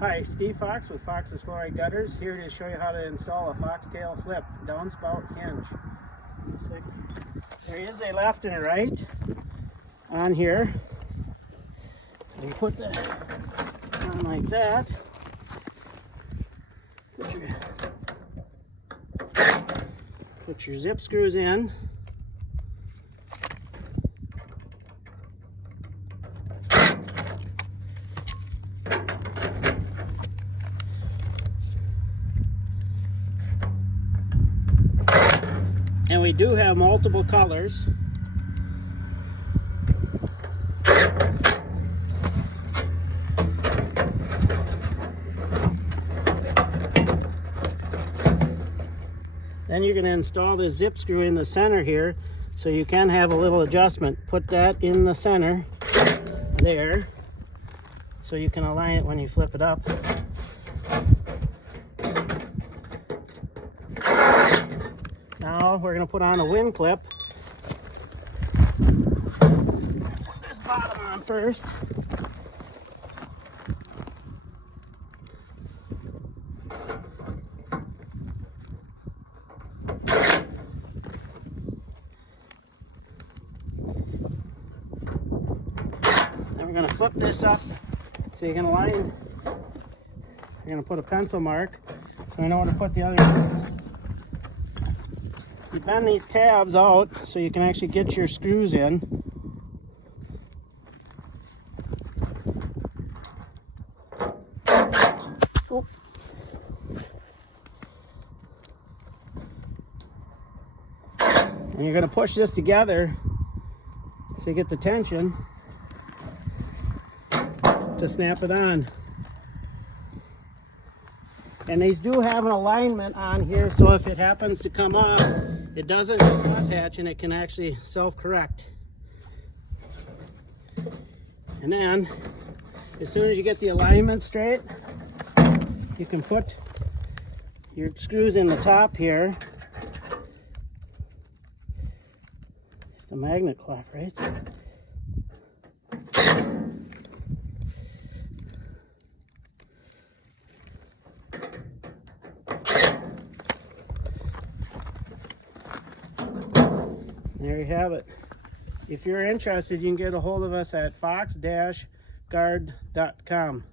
Hi, Steve Fox with Fox's Fluoride Gutters, here to show you how to install a Foxtail Flip downspout hinge. There is a left and a right on here. So you put that on like that. Put your zip screws in. And we do have multiple colors. Then you're going to install this zip screw in the center here, so you can have a little adjustment. Put that in the center there, so you can align it when you flip it up. Now we're going to put on a wind clip. Put this bottom on first. Then we're going to flip this up so you can align. You're going to put a pencil mark so I know where to put the other ones. You bend these tabs out so you can actually get your screws in. Oh. And you're going to push this together so you get the tension to snap it on. And these do have an alignment on here, so if it happens to come off, it doesn't crosshatch and it can actually self-correct. And then, as soon as you get the alignment straight, you can put your screws in the top here. If the magnet cooperates. There you have it. If you're interested, you can get a hold of us at fox-guard.com.